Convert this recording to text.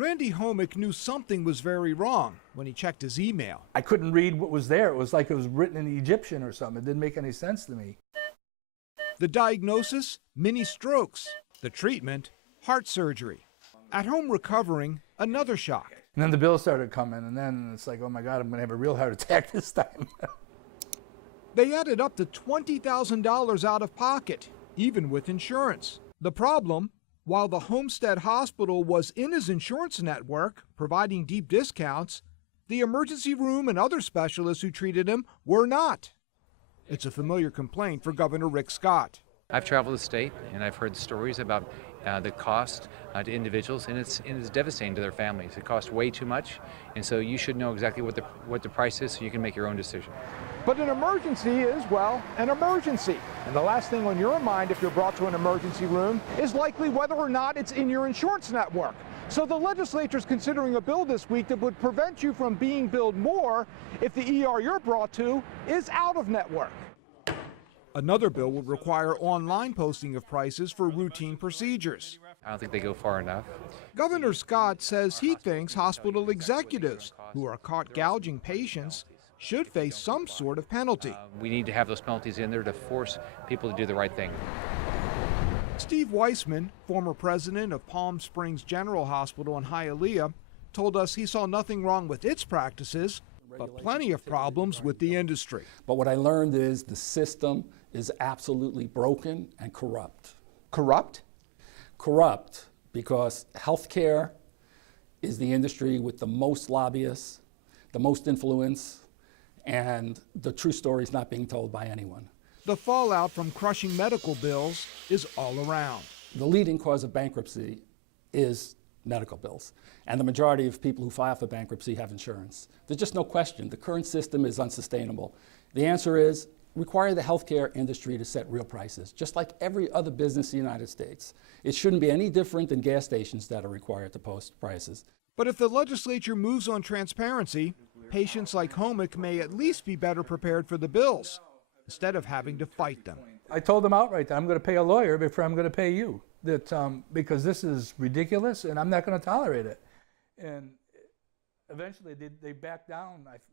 Randy Homick knew something was very wrong when he checked his email. I couldn't read what was there. It was like it was written in Egyptian or something. It didn't make any sense to me. The diagnosis, mini strokes. The treatment, heart surgery. At home recovering, another shock. And then the bills started coming, and then it's like, oh my God, I'm gonna have a real heart attack this time. They added up to $20,000 out of pocket, even with insurance. The problem, while the Homestead Hospital was in his insurance network, providing deep discounts, the emergency room and other specialists who treated him were not. It's a familiar complaint for Governor Rick Scott. I've traveled the state and I've heard stories about the cost to individuals, and it's devastating to their families. It costs way too much, and so you should know exactly what the price is so you can make your own decision. But an emergency is, well, an emergency. And the last thing on your mind if you're brought to an emergency room is likely whether or not it's in your insurance network. So the legislature's considering a bill this week that would prevent you from being billed more if the ER you're brought to is out of network. Another bill would require online posting of prices for routine procedures. I don't think they go far enough. Governor Scott says he thinks hospital executives who are caught gouging patients should face some sort of penalty. We need to have those penalties in there to force people to do the right thing. Steve Weissman, former president of Palm Springs General Hospital in Hialeah, told us he saw nothing wrong with its practices, but plenty of problems with the industry. But what I learned is the system is absolutely broken and corrupt. Corrupt? Corrupt because healthcare is the industry with the most lobbyists, the most influence, and the true story is not being told by anyone. The fallout from crushing medical bills is all around. The leading cause of bankruptcy is medical bills, and the majority of people who file for bankruptcy have insurance. There's just no question. The current system is unsustainable. The answer is require the healthcare industry to set real prices, just like every other business in the United States. It shouldn't be any different than gas stations that are required to post prices. But if the legislature moves on transparency, patients like Homick may at least be better prepared for the bills, instead of having to fight them. I told them outright that I'm going to pay a lawyer before I'm going to pay you, that because this is ridiculous and I'm not going to tolerate it. And eventually they backed down.